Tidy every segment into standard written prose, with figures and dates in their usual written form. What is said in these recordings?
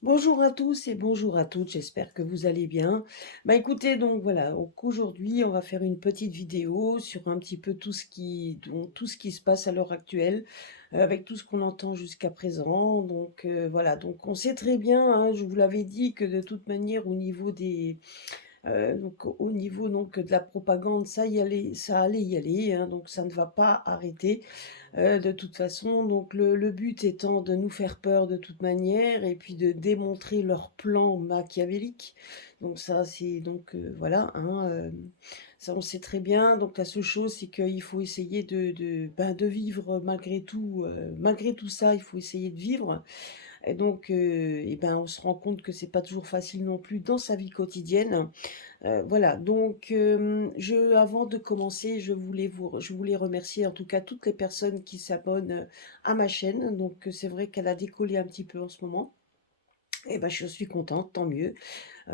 Bonjour à tous et bonjour à toutes, j'espère que vous allez bien. Bah écoutez, donc voilà, donc aujourd'hui on va faire une petite vidéo sur un petit peu tout ce qui se passe à l'heure actuelle, avec tout ce qu'on entend jusqu'à présent. Donc voilà, donc on sait très bien, hein, je vous l'avais dit que de toute manière au niveau donc au niveau donc de la propagande, ça allait y aller, hein, donc ça ne va pas arrêter. De toute façon, donc le but étant de nous faire peur de toute manière et puis de démontrer leur plan machiavélique. Donc ça, c'est donc voilà, hein, ça on sait très bien. Donc la seule chose, c'est qu'il faut essayer de vivre malgré tout ça, il faut essayer de vivre. Et donc, et ben, on se rend compte que c'est pas toujours facile non plus dans sa vie quotidienne. Voilà, donc avant de commencer, je voulais remercier en tout cas toutes les personnes qui s'abonnent, à ma chaîne. Donc c'est vrai qu'elle a décollé un petit peu en ce moment et ben, je suis contente, tant mieux.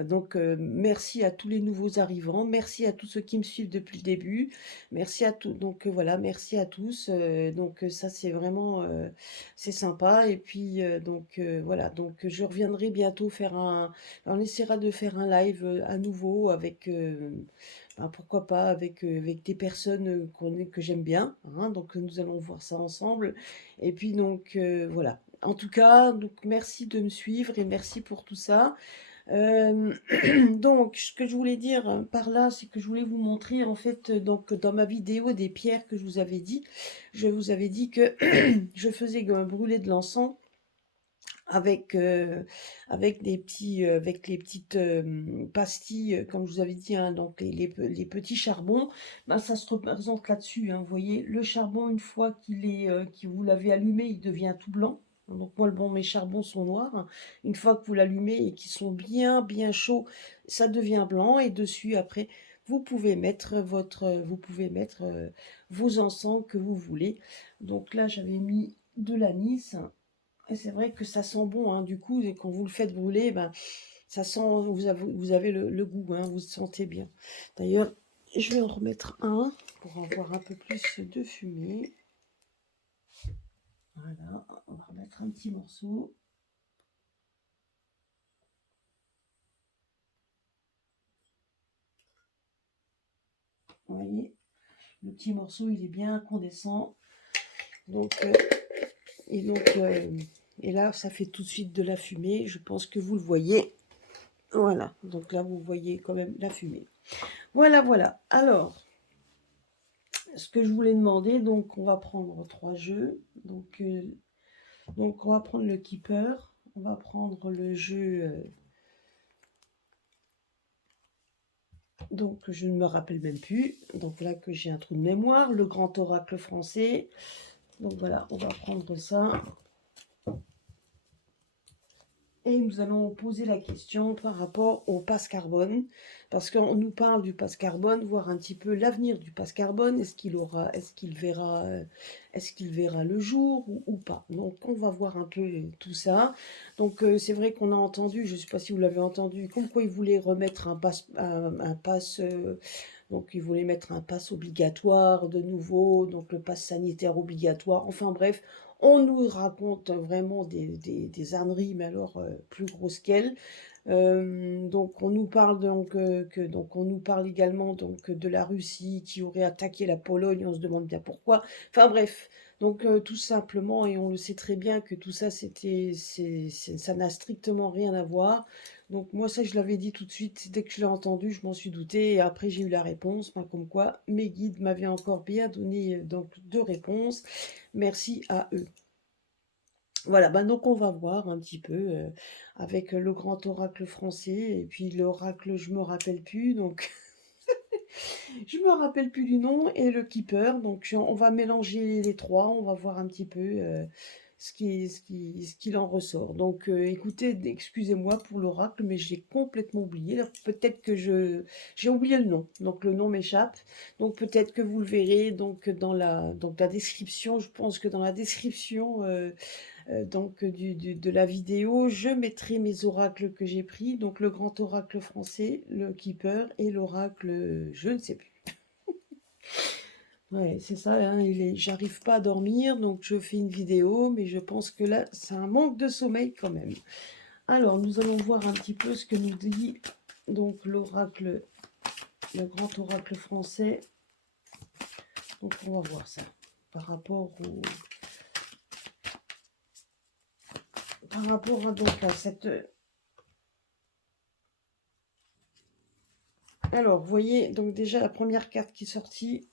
Donc merci à tous les nouveaux arrivants, merci à tous ceux qui me suivent depuis le début. Merci à tous donc voilà, merci à tous, ça c'est vraiment, c'est sympa et puis, voilà, donc je reviendrai bientôt faire on essaiera de faire un live, à nouveau avec, pourquoi pas avec des personnes, que j'aime bien, hein, donc nous allons voir ça ensemble et puis donc voilà. En tout cas, donc merci de me suivre et merci pour tout ça. Hem, donc ce que je voulais dire, par là, c'est que je voulais vous montrer en fait, donc dans ma vidéo des pierres que je vous avais dit que je faisais brûler de l'encens avec, avec avec les petites, pastilles, comme je vous avais dit, hein, donc les petits charbons. Ben, ça se représente là-dessus, hein, vous voyez? Le charbon, une fois que vous l'avez allumé, il devient tout blanc. Donc moi, bon, mes charbons sont noirs. Une fois que vous l'allumez et qu'ils sont bien, bien chauds, ça devient blanc et dessus, après, vous pouvez mettre, vos encens que vous voulez. Donc là, j'avais mis de l'anis. Et c'est vrai que ça sent bon, hein, du coup, et quand vous le faites brûler, ben, ça sent, vous avez le goût, hein, vous le sentez bien. D'ailleurs, je vais en remettre un pour avoir un peu plus de fumée. Voilà, on va remettre un petit morceau. Vous voyez, le petit morceau, il est bien incandescent. Donc, et donc, et là, ça fait tout de suite de la fumée. Je pense que vous le voyez. Voilà, donc là, vous voyez quand même la fumée. Voilà, voilà. Alors, ce que je voulais demander, donc on va prendre 3 jeux. Donc on va prendre le Keeper, on va prendre le jeu, donc je ne me rappelle même plus, donc là que j'ai un trou de mémoire, le grand oracle français. Donc voilà, on va prendre ça. Et nous allons poser la question par rapport au passe carbone, parce qu'on nous parle du passe carbone, voir un petit peu l'avenir du passe carbone. Est-ce qu'il verra le jour ou pas? Donc on va voir un peu tout ça. Donc c'est vrai qu'on a entendu, je ne sais pas si vous l'avez entendu, comme quoi ils voulaient remettre un pass, donc ils voulaient mettre un pass obligatoire de nouveau, donc le pass sanitaire obligatoire. Enfin bref, on nous raconte vraiment des âneries, mais alors plus grosses qu'elles. Donc on nous parle donc on nous parle également donc de la Russie qui aurait attaqué la Pologne. On se demande bien pourquoi. Enfin bref, donc tout simplement, et on le sait très bien que tout ça ça n'a strictement rien à voir. Donc moi ça je l'avais dit tout de suite dès que je l'ai entendu, je m'en suis doutée et après j'ai eu la réponse. Ben, comme quoi mes guides m'avaient encore bien donné donc deux réponses. Merci à eux. Voilà, ben donc on va voir un petit peu avec le grand oracle français et puis l'oracle, je me rappelle plus, donc je me rappelle plus du nom, et le keeper. Donc on va mélanger les trois, on va voir un petit peu ce qu'il en ressort. Donc écoutez, excusez-moi pour l'oracle, mais j'ai complètement oublié. Peut-être que j'ai oublié le nom, donc le nom m'échappe. Donc peut-être que vous le verrez donc dans la description. Je pense que dans la description de la vidéo, je mettrai mes oracles que j'ai pris, donc le grand oracle français, le keeper et l'oracle, je ne sais plus. Ouais, c'est ça, hein, j'arrive pas à dormir, donc je fais une vidéo, mais je pense que là, c'est un manque de sommeil quand même. Alors, nous allons voir un petit peu ce que nous dit donc l'oracle, le grand oracle français. Donc, on va voir ça par rapport donc à cette... Alors, vous voyez, donc déjà la première carte qui est sortie,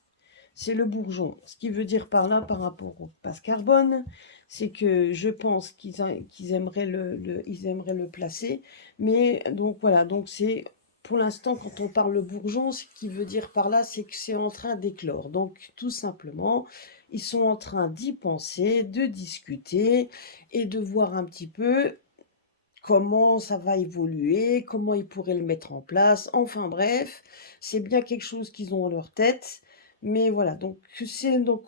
c'est le bourgeon. Ce qui veut dire par là, par rapport au passe carbone, c'est que je pense qu'ils aimeraient ils aimeraient le placer. Mais donc voilà, donc c'est pour l'instant, quand on parle le bourgeon, ce qui veut dire par là, c'est que c'est en train d'éclore. Donc tout simplement, ils sont en train d'y penser, de discuter et de voir un petit peu comment ça va évoluer, comment ils pourraient le mettre en place. Enfin bref, c'est bien quelque chose qu'ils ont dans leur tête. Mais voilà, donc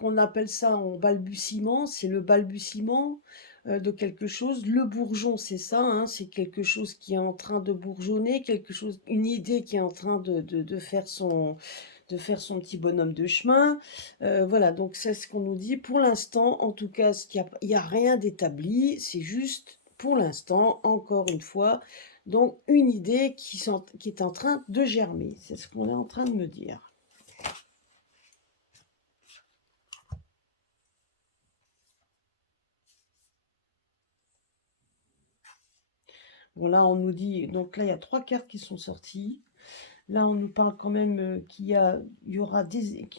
on appelle ça en balbutiement, c'est le balbutiement de quelque chose. Le bourgeon, c'est ça, hein, c'est quelque chose qui est en train de bourgeonner, quelque chose, une idée qui est en train de faire son petit bonhomme de chemin. Voilà, donc c'est ce qu'on nous dit. Pour l'instant, en tout cas, il y a rien d'établi, c'est juste pour l'instant, encore une fois, donc une idée qui est en train de germer. C'est ce qu'on est en train de me dire. Bon, là, on nous dit, donc là, il y a 3 cartes qui sont sorties. Là, on nous parle quand même il y aura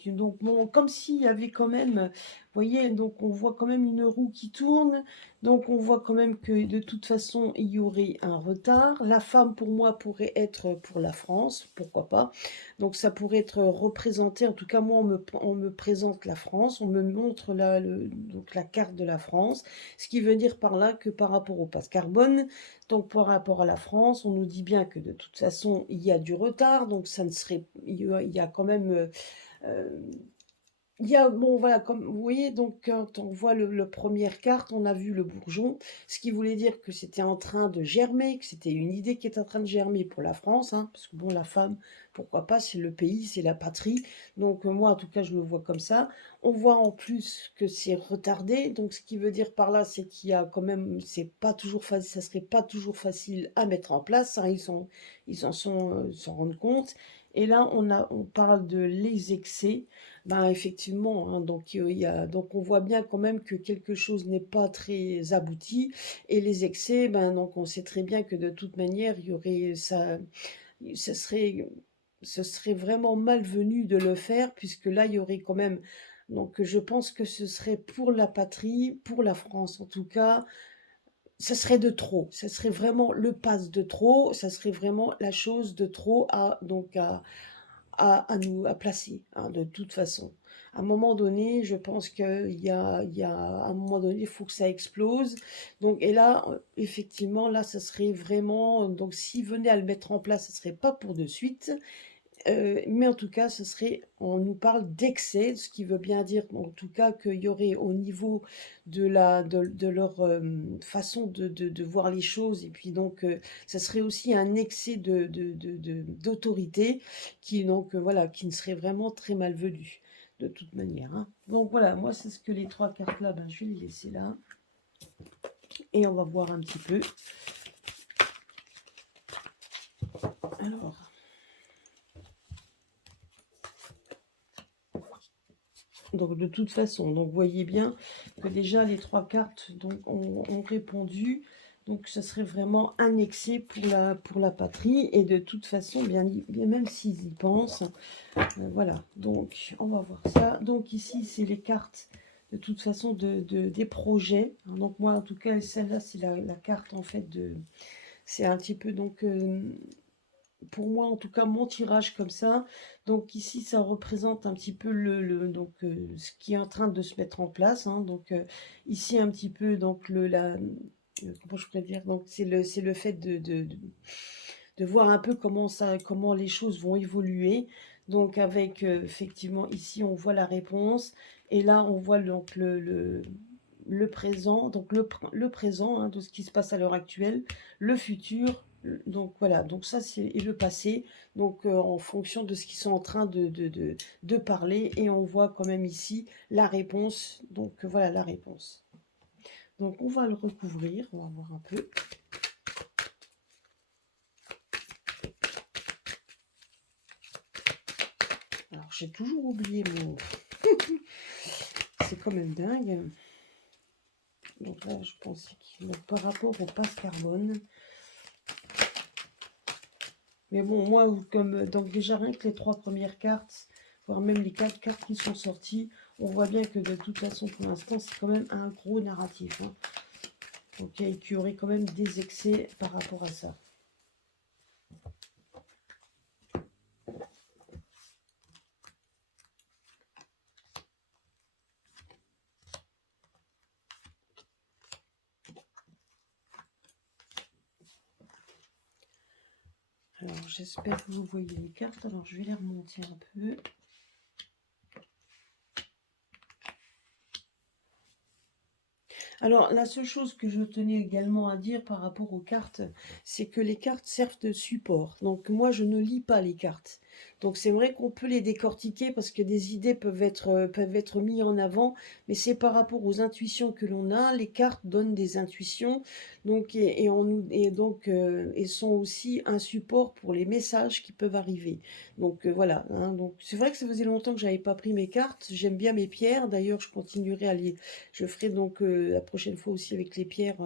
donc bon, comme s'il y avait quand même, vous voyez, donc on voit quand même une roue qui tourne, donc on voit quand même que de toute façon, il y aurait un retard. La femme, pour moi, pourrait être pour la France, pourquoi pas. Donc ça pourrait être représenté, en tout cas, moi, on me présente la France, on me montre donc la carte de la France, ce qui veut dire par là que par rapport au passe carbone, donc par rapport à la France, on nous dit bien que de toute façon, il y a du retard, donc ça ne serait, il y a quand même, euh, il y a, bon voilà, comme vous voyez, donc quand on voit le première carte, on a vu le bourgeon, ce qui voulait dire que c'était en train de germer, que c'était une idée qui est en train de germer pour la France, hein, parce que bon, la femme, pourquoi pas, c'est le pays, c'est la patrie, donc moi en tout cas je le vois comme ça. On voit en plus que c'est retardé, donc ce qui veut dire par là, c'est qu'il y a quand même, c'est pas toujours facile, ça serait pas toujours facile à mettre en place, hein, ils en sont, s'en rendent compte. Et là, on parle de les excès. Ben, effectivement, hein, donc, donc on voit bien quand même que quelque chose n'est pas très abouti. Et les excès, ben, donc on sait très bien que de toute manière, il y aurait ça, ce serait, ce serait vraiment malvenu de le faire, puisque là, il y aurait quand même. Donc je pense que ce serait pour la patrie, pour la France en tout cas, ce serait de trop. Ce serait vraiment le pass de trop. Ça serait vraiment la chose de trop à placer, hein, de toute façon. À un moment donné, je pense à un moment donné, il faut que ça explose. Donc, et là, effectivement, là, ça serait vraiment, donc s'ils venaient à le mettre en place, ce serait pas pour de suite. Mais en tout cas, on nous parle d'excès, ce qui veut bien dire en tout cas qu'il y aurait au niveau de leur façon de voir les choses, et puis donc ça serait aussi un excès d'autorité qui donc voilà, qui ne serait vraiment très malvenu de toute manière, hein. Donc voilà, moi c'est ce que les 3 cartes là, ben, je vais les laisser là et on va voir un petit peu. Alors. Donc de toute façon, donc vous voyez bien que déjà les 3 cartes donc, ont répondu. Donc ça serait vraiment annexé pour la patrie. Et de toute façon, bien même s'ils y pensent, voilà. Donc on va voir ça. Donc ici, c'est les cartes de toute façon des projets. Donc moi, en tout cas, celle-là, c'est la carte en fait de... C'est un petit peu donc... pour moi, en tout cas, mon tirage comme ça. Donc ici, ça représente un petit peu donc, ce qui est en train de se mettre en place, hein. Donc ici, un petit peu, donc comment je pourrais dire, donc c'est le fait de voir un peu comment les choses vont évoluer. Donc avec, effectivement, ici, on voit la réponse. Et là, on voit donc le présent, donc le présent, hein, de ce qui se passe à l'heure actuelle, le futur, donc voilà, donc ça c'est et le passé, donc en fonction de ce qu'ils sont en train de parler, et on voit quand même ici la réponse, donc voilà la réponse. Donc on va le recouvrir, on va voir un peu. j'ai toujours oublié mon... C'est quand même dingue. Donc là, je pense que par rapport au passe carbone... Mais bon, moi, comme donc déjà rien que les 3 premières cartes, voire même les 4 cartes qui sont sorties, on voit bien que de toute façon, pour l'instant, c'est quand même un gros narratif. Hein. Donc, il y aurait quand même des excès par rapport à ça. Alors, j'espère que vous voyez les cartes. Alors, je vais les remonter un peu. Alors, la seule chose que je tenais également à dire par rapport aux cartes, c'est que les cartes servent de support. Donc, moi, je ne lis pas les cartes. Donc, c'est vrai qu'on peut les décortiquer parce que des idées peuvent être mises en avant, mais c'est par rapport aux intuitions que l'on a. Les cartes donnent des intuitions, donc, et sont aussi un support pour les messages qui peuvent arriver. Donc, voilà. Hein. Donc, c'est vrai que ça faisait longtemps que j'avais pas pris mes cartes. J'aime bien mes pierres. D'ailleurs, je continuerai à les... Je ferai donc la prochaine fois aussi avec les pierres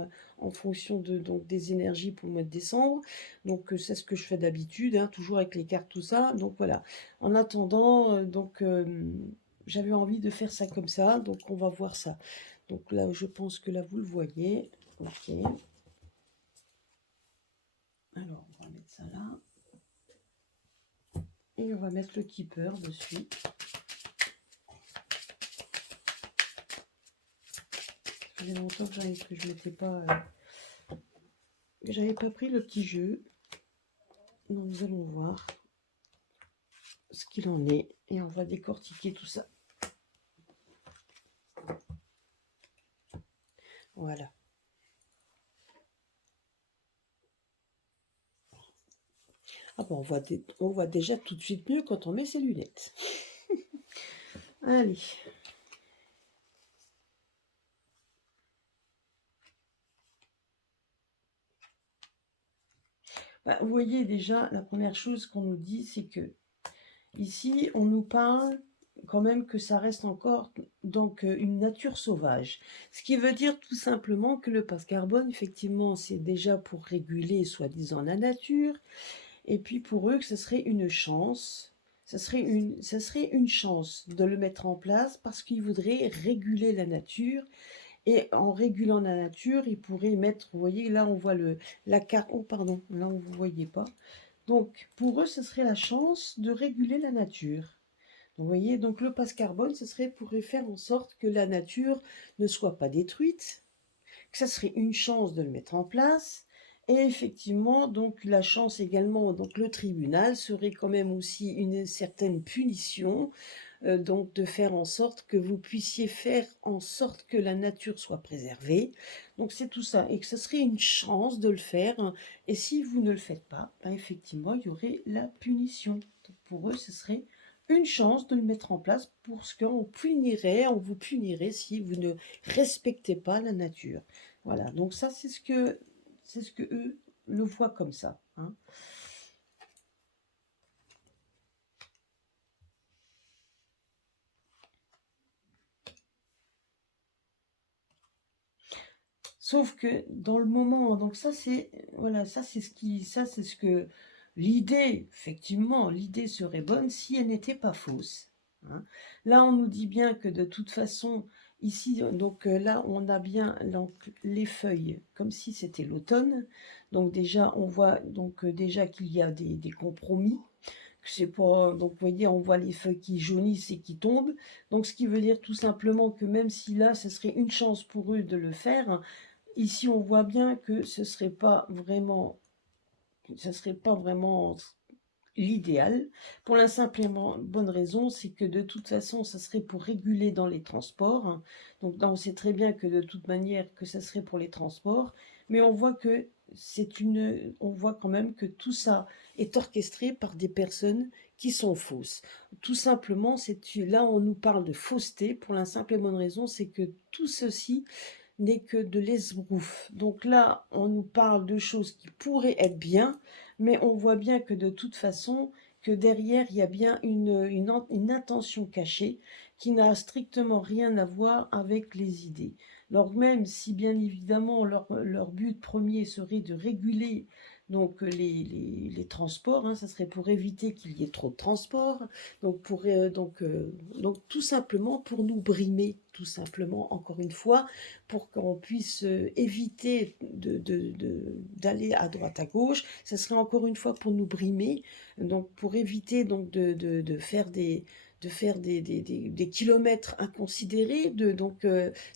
en fonction donc, des énergies pour le mois de décembre. Donc c'est ce que je fais d'habitude, hein, toujours avec les cartes, tout ça. Donc voilà. En attendant, j'avais envie de faire ça comme ça. Donc on va voir ça. Donc là, je pense que là, vous le voyez. Ok. Alors, on va mettre ça là. Et on va mettre le keeper dessus. Ça faisait longtemps que je m'étais pas... j'avais pas pris le petit jeu. Donc nous allons voir ce qu'il en est et on va décortiquer tout ça. Voilà. Ah bon, on voit déjà tout de suite mieux quand on met ses lunettes. Allez. Bah, vous voyez déjà, la première chose qu'on nous dit, c'est que ici, on nous parle quand même que ça reste encore donc une nature sauvage. Ce qui veut dire tout simplement que le passe carbone, effectivement, c'est déjà pour réguler soi-disant la nature. Et puis pour eux, que ce serait une chance. Ça serait une chance de le mettre en place parce qu'ils voudraient réguler la nature. Et en régulant la nature, ils pourraient mettre, vous voyez, là on voit la carte, oh pardon, là on ne vous voyez pas. Donc pour eux, ce serait la chance de réguler la nature. Vous voyez, donc le passe carbone, ce serait pour faire en sorte que la nature ne soit pas détruite, que ça serait une chance de le mettre en place. Et effectivement, donc la chance également, donc le tribunal serait quand même aussi une certaine punition, donc de faire en sorte que vous puissiez faire en sorte que la nature soit préservée. Donc c'est tout ça, et que ce serait une chance de le faire. Et si vous ne le faites pas, ben effectivement, il y aurait la punition. Donc pour eux, ce serait une chance de le mettre en place pour ce qu'on punirait, on vous punirait si vous ne respectez pas la nature. Voilà, donc ça c'est ce que eux le voient comme ça. Hein. Sauf que dans le moment, donc ça c'est voilà, ça c'est ce que l'idée, effectivement, l'idée serait bonne si elle n'était pas fausse. Hein. Là, on nous dit bien que de toute façon, ici, donc là, on a bien donc, les feuilles comme si c'était l'automne. Donc déjà, on voit donc déjà qu'il y a des compromis. C'est pas, donc vous voyez, on voit les feuilles qui jaunissent et qui tombent. Donc ce qui veut dire tout simplement que même si là, ce serait une chance pour eux de le faire, ici, on voit bien que ce serait pas vraiment, l'idéal. Pour la simple et bonne raison, c'est que de toute façon, ça serait pour réguler dans les transports. Donc là, on sait très bien que de toute manière, que ça serait pour les transports. Mais on voit que on voit quand même que tout ça est orchestré par des personnes qui sont fausses. Tout simplement, là, on nous parle de fausseté. Pour la simple et bonne raison, c'est que tout ceci n'est que de l'esbrouf. Donc là, on nous parle de choses qui pourraient être bien, mais on voit bien que de toute façon, que derrière, il y a bien une intention cachée qui n'a strictement rien à voir avec les idées. Alors même si bien évidemment leur but premier serait de réguler donc les transports, hein, ça serait pour éviter qu'il y ait trop de transports, donc donc tout simplement pour nous brimer, tout simplement, encore une fois, pour qu'on puisse éviter d'aller à droite à gauche, ça serait encore une fois pour nous brimer, donc pour éviter donc de faire des kilomètres inconsidérés, donc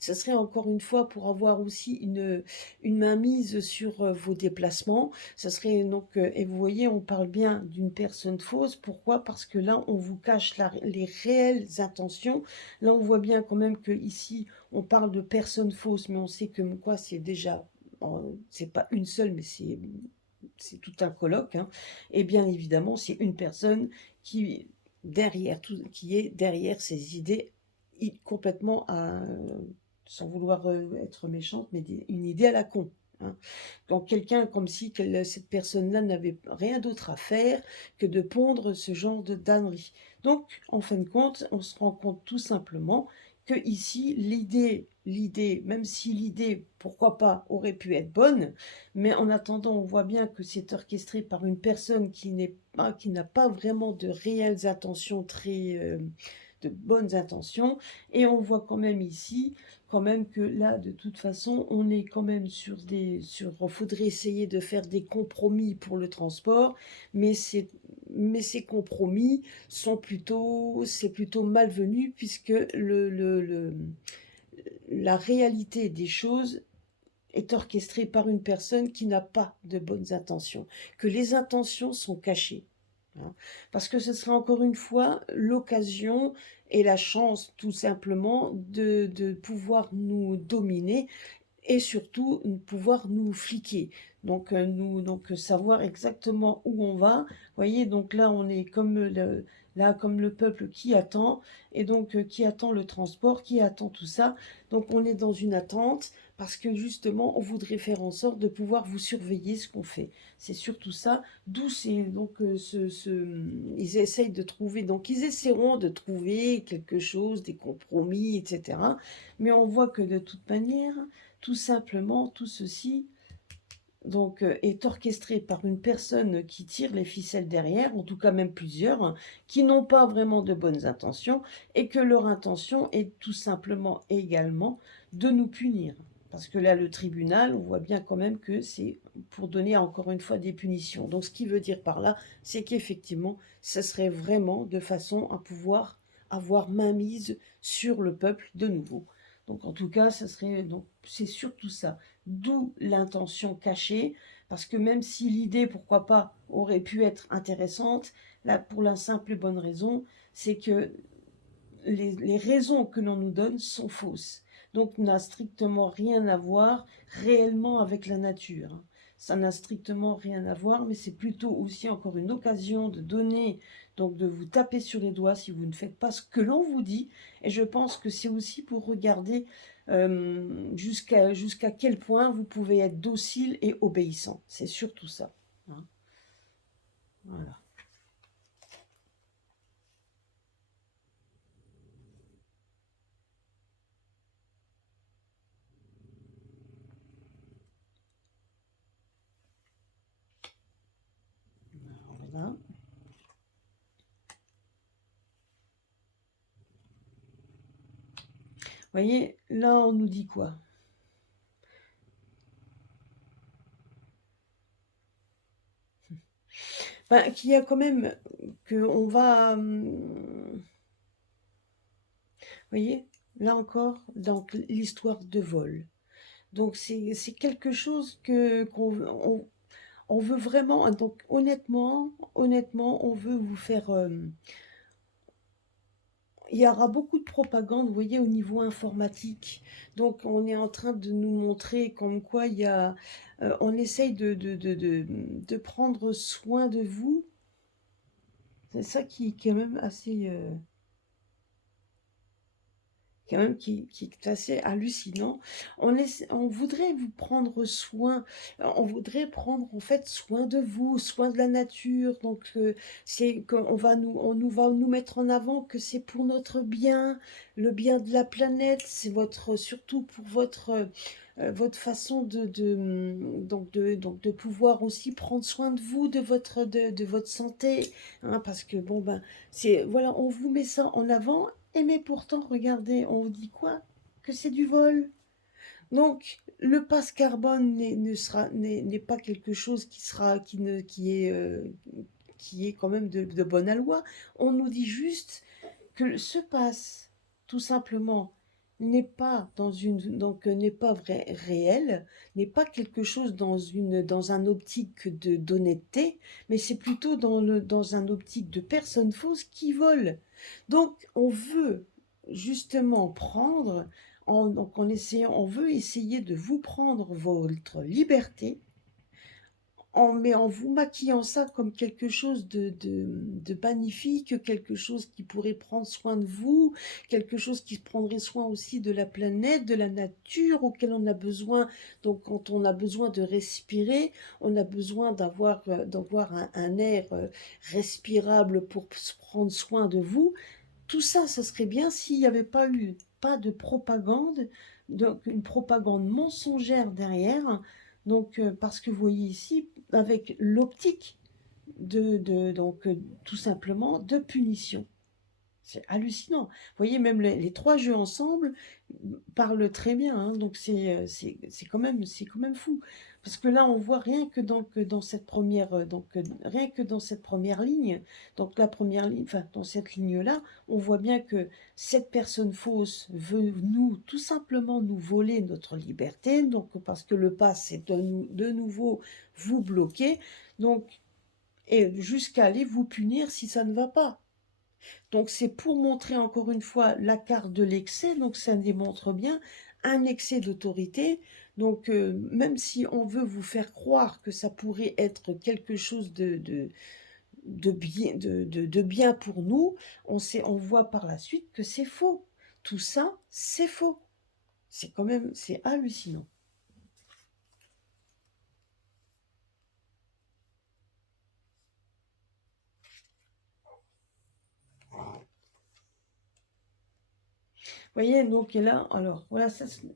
ça serait encore une fois pour avoir aussi une mainmise sur vos déplacements. Ça serait donc, et vous voyez, on parle bien d'une personne fausse. Pourquoi? Parce que là, on vous cache les réelles intentions. Là, on voit bien quand même que ici, on parle de personne fausse, mais on sait que quoi, c'est déjà, c'est pas une seule, mais c'est tout un colloque, hein. Et bien évidemment, c'est une personne qui qui est derrière ces idées complètement sans vouloir être méchante, mais une idée à la con, hein. Donc quelqu'un comme si cette personne-là n'avait rien d'autre à faire que de pondre ce genre de d'ânerie. Donc, en fin de compte, on se rend compte tout simplement que ici, même si l'idée, pourquoi pas, aurait pu être bonne, mais en attendant, on voit bien que c'est orchestré par une personne qui n'a pas vraiment de réelles intentions de bonnes intentions. Et on voit quand même ici, quand même que là, de toute façon, on est quand même faudrait essayer de faire des compromis pour le transport, mais ces compromis c'est plutôt malvenu puisque la réalité des choses est orchestrée par une personne qui n'a pas de bonnes intentions, que les intentions sont cachées, hein. Parce que ce serait encore une fois l'occasion et la chance tout simplement de pouvoir nous dominer et surtout pouvoir nous fliquer. Donc savoir exactement où on va. Vous voyez, donc là on est comme le peuple qui attend, et donc qui attend le transport, qui attend tout ça. Donc on est dans une attente parce que justement on voudrait faire en sorte de pouvoir vous surveiller ce qu'on fait. C'est surtout ça. D'où c'est donc ils essayent de trouver, donc ils essaieront de trouver quelque chose, des compromis, etc. Mais on voit que de toute manière, tout simplement, tout ceci donc est orchestré par une personne qui tire les ficelles derrière, en tout cas même plusieurs, hein, qui n'ont pas vraiment de bonnes intentions, et que leur intention est tout simplement également de nous punir. Parce que là, le tribunal, on voit bien quand même que c'est pour donner encore une fois des punitions. Donc ce qui veut dire par là, c'est qu'effectivement, ça serait vraiment de façon à pouvoir avoir mainmise sur le peuple de nouveau. Donc en tout cas, c'est surtout ça. D'où l'intention cachée, parce que même si l'idée, pourquoi pas, aurait pu être intéressante, là, pour la simple et bonne raison, c'est que les raisons que l'on nous donne sont fausses. Donc, n'a strictement rien à voir réellement avec la nature, hein. Ça n'a strictement rien à voir, mais c'est plutôt aussi encore une occasion de donner, donc de vous taper sur les doigts si vous ne faites pas ce que l'on vous dit. Et je pense que c'est aussi pour regarder jusqu'à quel point vous pouvez être docile et obéissant. C'est surtout ça, hein. Voilà. Voilà. Vous voyez, là, on nous dit quoi? Ben, qu'il y a quand même qu'on va, vous voyez, là encore, donc l'histoire de vol. Donc c'est quelque chose on veut vraiment. Donc honnêtement, on veut vous faire. Il y aura beaucoup de propagande, vous voyez, au niveau informatique. Donc on est en train de nous montrer comme quoi on essaye de prendre soin de vous. C'est ça qui est quand même quand même qui est assez hallucinant. On voudrait vous prendre soin, on voudrait prendre en fait soin de vous, soin de la nature. Donc c'est qu'on va va nous mettre en avant que c'est pour notre bien, le bien de la planète. C'est votre surtout pour votre façon donc de pouvoir aussi prendre soin de vous, de votre santé, hein, parce que bon ben c'est voilà, on vous met ça en avant, et mais pourtant regardez, on vous dit quoi? Que c'est du vol. Donc le passe carbone n'est pas quelque chose qui sera qui est quand même de bonne aloi. On nous dit juste que ce passe, tout simplement, n'est pas n'est pas vrai, réel, n'est pas quelque chose dans un optique d'honnêteté, mais c'est plutôt dans un optique de personnes fausses qui volent. Donc, on veut justement on veut essayer de vous prendre votre liberté, mais en vous maquillant ça comme quelque chose de magnifique, quelque chose qui pourrait prendre soin de vous, quelque chose qui prendrait soin aussi de la planète, de la nature auquel on a besoin. Donc quand on a besoin de respirer, on a besoin d'avoir un air respirable pour se prendre soin de vous. Tout ça, ça serait bien s'il n'y avait pas de propagande, donc une propagande mensongère derrière. Donc, parce que vous voyez ici, avec l'optique tout simplement, de punition. C'est hallucinant. Vous voyez, même les 3 jeux ensemble parlent très bien, hein, donc c'est quand même fou. Parce que là, on voit rien que dans cette première, rien que dans cette première ligne, donc la première ligne, enfin, dans cette ligne-là, on voit bien que cette personne fausse veut tout simplement nous voler notre liberté, donc parce que le pass, c'est de nouveau vous bloquer, donc, et jusqu'à aller vous punir si ça ne va pas. Donc c'est pour montrer encore une fois la carte de l'excès, donc ça démontre bien un excès d'autorité. Donc même si on veut vous faire croire que ça pourrait être quelque chose de bien pour nous, on voit par la suite que c'est faux. Tout ça, c'est faux. C'est quand même, c'est hallucinant. Voyez, donc et là, alors voilà,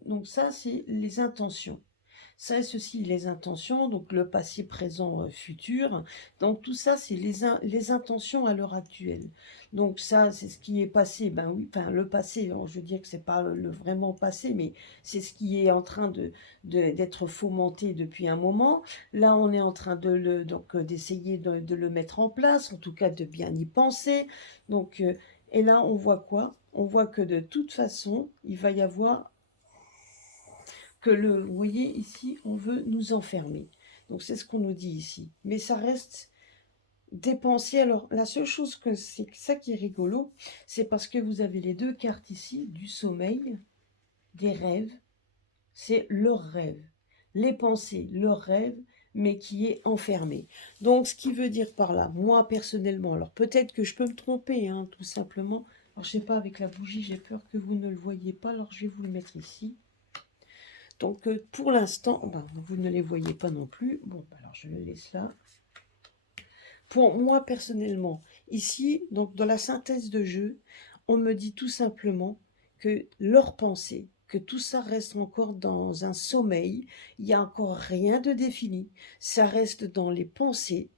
donc ça c'est les intentions. Ça, ceci, les intentions, donc le passé, présent, futur. Donc tout ça, c'est les intentions à l'heure actuelle. Donc ça, c'est ce qui est passé. Ben oui, enfin le passé, je veux dire que c'est pas le vraiment passé, mais c'est ce qui est en train d'être fomenté depuis un moment. Là, on est en train d'essayer de le mettre en place, en tout cas de bien y penser. Donc, et là, on voit quoi? On voit que de toute façon, il va y avoir vous voyez ici, on veut nous enfermer. Donc c'est ce qu'on nous dit ici. Mais ça reste dépensier. Alors la seule chose que c'est ça qui est rigolo, c'est parce que vous avez les 2 cartes ici, du sommeil, des rêves, c'est leur rêve. Les pensées, leur rêve, mais qui est enfermé. Donc ce qui veut dire par là, moi personnellement, alors peut-être que je peux me tromper, hein, tout simplement. Alors je sais pas, avec la bougie, j'ai peur que vous ne le voyez pas, alors je vais vous le mettre ici. Donc pour l'instant, ben, vous ne les voyez pas non plus. Bon, ben, alors je le laisse là. Pour moi personnellement, ici, donc dans la synthèse de jeu, on me dit tout simplement que leurs pensées, que tout ça reste encore dans un sommeil, il n'y a encore rien de défini, ça reste dans les pensées,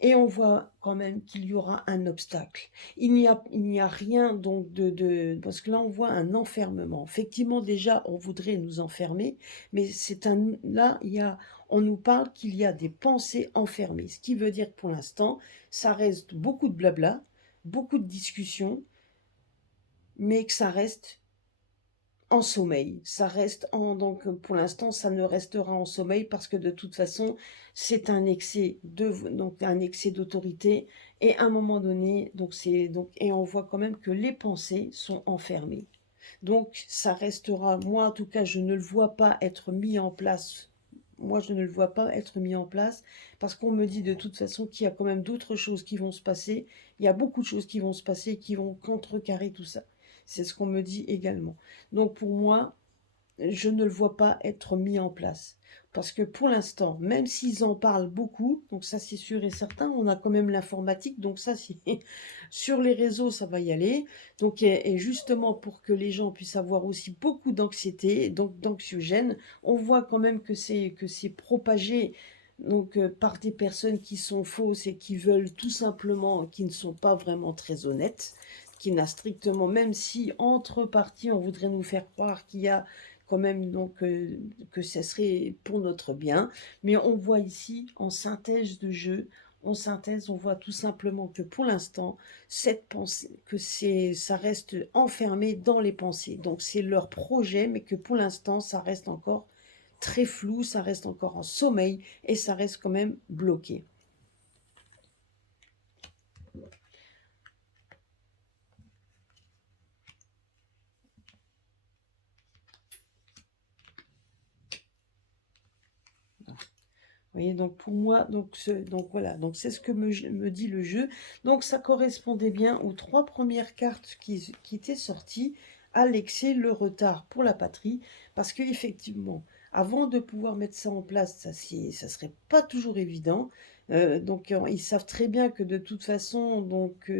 et on voit quand même qu'il y aura un obstacle. Il n'y a rien donc parce que là on voit un enfermement. Effectivement déjà on voudrait nous enfermer, mais là on nous parle qu'il y a des pensées enfermées. Ce qui veut dire que pour l'instant ça reste beaucoup de blabla, beaucoup de discussions, mais que ça reste en sommeil. Ça reste donc pour l'instant, ça ne restera en sommeil parce que de toute façon, c'est donc un excès d'autorité, et à un moment donné, et on voit quand même que les pensées sont enfermées. Donc ça restera, moi en tout cas, je ne le vois pas être mis en place. Moi, je ne le vois pas être mis en place parce qu'on me dit de toute façon qu'il y a quand même d'autres choses qui vont se passer. Il y a beaucoup de choses qui vont se passer qui vont contrecarrer tout ça. C'est ce qu'on me dit également. Donc pour moi, je ne le vois pas être mis en place. Parce que pour l'instant, même s'ils en parlent beaucoup, donc ça c'est sûr et certain, on a quand même l'informatique, donc ça c'est sur les réseaux, ça va y aller. Donc et justement pour que les gens puissent avoir aussi beaucoup d'anxiété, donc d'anxiogène, on voit quand même que c'est propagé donc par des personnes qui sont fausses et qui veulent tout simplement, qui ne sont pas vraiment très honnêtes, qui n'a strictement, même si entre parties on voudrait nous faire croire qu'il y a quand même donc que ça serait pour notre bien. Mais on voit ici en synthèse de jeu, en synthèse, on voit tout simplement que pour l'instant, cette pensée, que ça reste enfermé dans les pensées. Donc c'est leur projet, mais que pour l'instant, ça reste encore très flou, ça reste encore en sommeil et ça reste quand même bloqué. Vous voyez, donc pour moi, donc voilà, donc c'est ce que me dit le jeu. Donc ça correspondait bien aux 3 premières cartes qui étaient sorties, à l'excès, le retard pour la patrie, parce qu'effectivement, avant de pouvoir mettre ça en place, ça serait pas toujours évident. Donc ils savent très bien que de toute façon, donc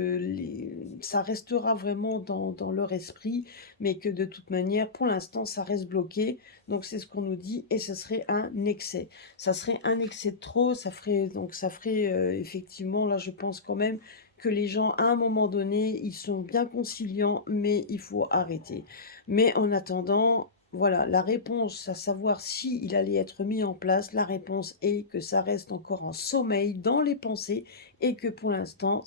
ça restera vraiment dans leur esprit, mais que de toute manière, pour l'instant, ça reste bloqué. Donc c'est ce qu'on nous dit, et ce serait un excès. Ça serait un excès de trop, ça ferait effectivement, là je pense quand même que les gens, à un moment donné, ils sont bien conciliants, mais il faut arrêter. Mais en attendant, voilà, la réponse à savoir si il allait être mis en place, la réponse est que ça reste encore en sommeil dans les pensées et que pour l'instant,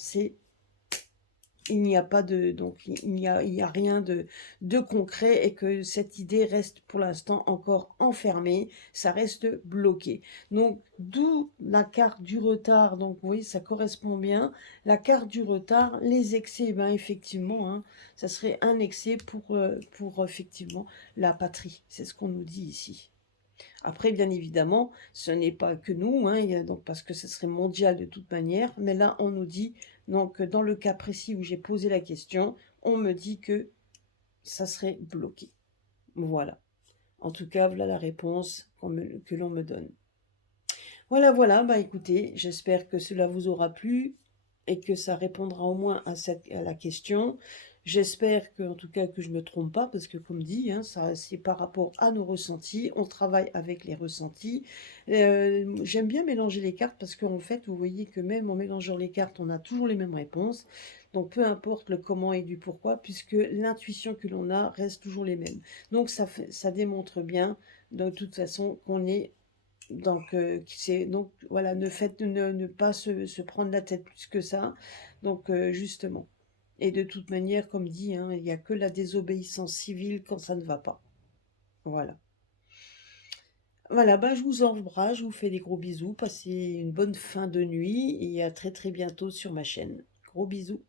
il n'y a pas de, donc il y a rien de concret et que cette idée reste pour l'instant encore enfermée, ça reste bloqué. Donc d'où la carte du retard, donc oui, ça correspond bien. La carte du retard, les excès, ben effectivement, hein, ça serait un excès pour effectivement la patrie, c'est ce qu'on nous dit ici. Après, bien évidemment, ce n'est pas que nous, hein, donc parce que ce serait mondial de toute manière, mais là, on nous dit, donc dans le cas précis où j'ai posé la question, on me dit que ça serait bloqué. Voilà. En tout cas, voilà la réponse que l'on me donne. Voilà, voilà, bah écoutez, j'espère que cela vous aura plu et que ça répondra au moins à la question. J'espère que, en tout cas, que je me trompe pas, parce que comme dit, hein, ça c'est par rapport à nos ressentis. On travaille avec les ressentis. J'aime bien mélanger les cartes parce qu'en fait, vous voyez que même en mélangeant les cartes, on a toujours les mêmes réponses. Donc peu importe le comment et du pourquoi, puisque l'intuition que l'on a reste toujours les mêmes. Donc ça démontre bien, de toute façon, qu'on est donc, c'est donc voilà, ne pas se prendre la tête plus que ça. Donc, justement. Et de toute manière, comme dit, hein, il n'y a que la désobéissance civile quand ça ne va pas. Voilà. Voilà, bah, je vous embrasse, je vous fais des gros bisous, passez une bonne fin de nuit et à très très bientôt sur ma chaîne. Gros bisous.